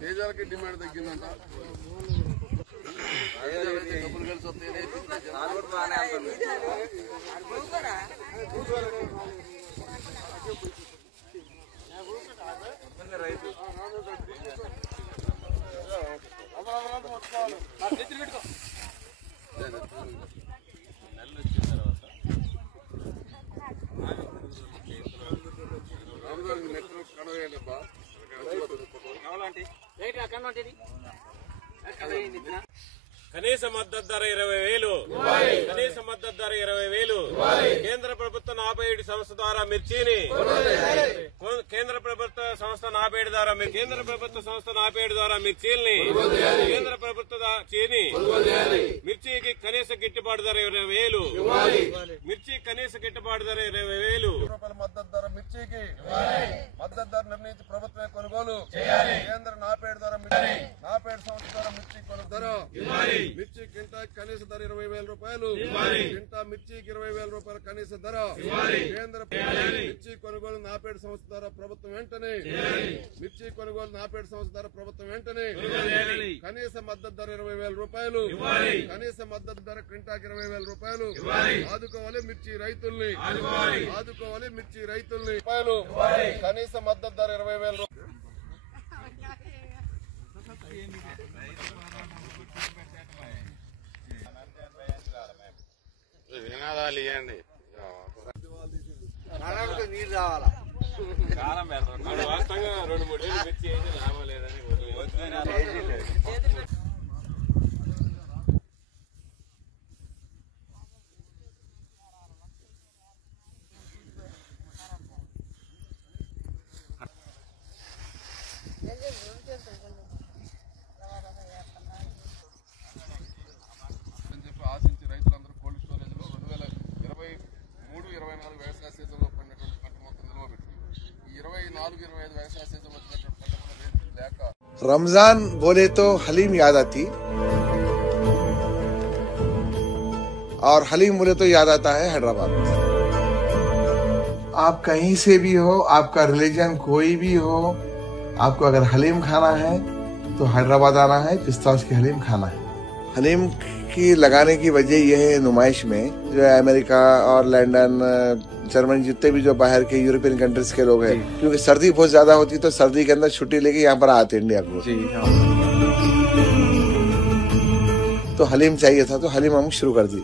తేజాలకి demand తగ్గిందంట. డబ్బులు కలిసి వస్తాయి. కనీస మద్దతు ధర 20,000, కనీస మద్దతు ధర 20,000. కేంద్ర ప్రభుత్వ 47 సంస్థ ద్వారా మిర్చిని కేంద్ర ప్రభుత్వ సంస్థ 47 ద్వారా కేంద్ర ప్రభుత్వ సంస్థ 47 ద్వారా మిర్చీల్ని కేంద్ర ప్రభుత్వ చీని మిర్చికి కనీస గిట్టుబాటు ధర 20,000. మిర్చి కనీస గిట్టుబాటు ధర 20,000 రూపాయల మద్దతు ధర మిర్చికి మద్దతు ధర నిర్ణయించి ప్రభుత్వమే కొనుగోలు. కేంద్ర 47 ద్వారా 47 సంస్థ ద్వారా మిర్చి కొనుగోలు ధర మిర్చి కింటా కనీస ధర 20,000 రూపాయలు. కింటా మిర్చికి 20,000 రూపాయల కనీస ధర. కేంద్ర మిర్చి కొనుగోలు 47 సంస్థ ద్వారా ప్రభుత్వం వెంటనే మిర్చి కొనుగోలు 47 సంస్థ ద్వారా ప్రభుత్వం వెంటనే కనీస మద్దతు ధర 20,000 రూపాయలు. కనీస మద్దతు ధర కింటాకి 20,000 రూపాయలు. ఆదుకోవాలి మిర్చి రైతుల్ని, ఆదుకోవాలి మిర్చి రైతుల్ని. కనీస మద్దతు ధర 20,000 రూపాయలు. నినాదాలు ఇవ్వండి. నీళ్ళు రావాలా వాస్తవంగా 2-3 వేలు మిర్చి అయితే లాభం లేదని ఆశించి రైతులందరూ కోల్డ్ స్టోరేజ్ లో 2023-24 వ్యవసాయ సీజన్ లో పడినటువంటి పంట మొత్తం నిల్వ పెట్టింది. ఈ 24-25 వ్యవసాయ సీజన్ వచ్చినటువంటి పంట కూడా రేట్లు లేక रमजान बोले तो हलीम याद आती और हलीम बोले तो याद आता है हैदराबाद। आप कहीं से भी हो, आपका रिलीजन कोई भी हो, आपको अगर हलीम खाना है तो हैदराबाद आना है, पिस्ताश की हलीम खाना है। हलीम की लगाने की वजह यह है, नुमाइश में जो है अमेरिका और लंदन, जर्मनी, जितने भी जो बाहर के यूरोपियन कंट्रीज के लोग हैं, क्योंकि सर्दी बहुत ज्यादा होती है तो सर्दी के अंदर छुट्टी लेके यहाँ पर आते इंडिया को। तो हलीम चाहिए था तो हलीम हम शुरू कर दी।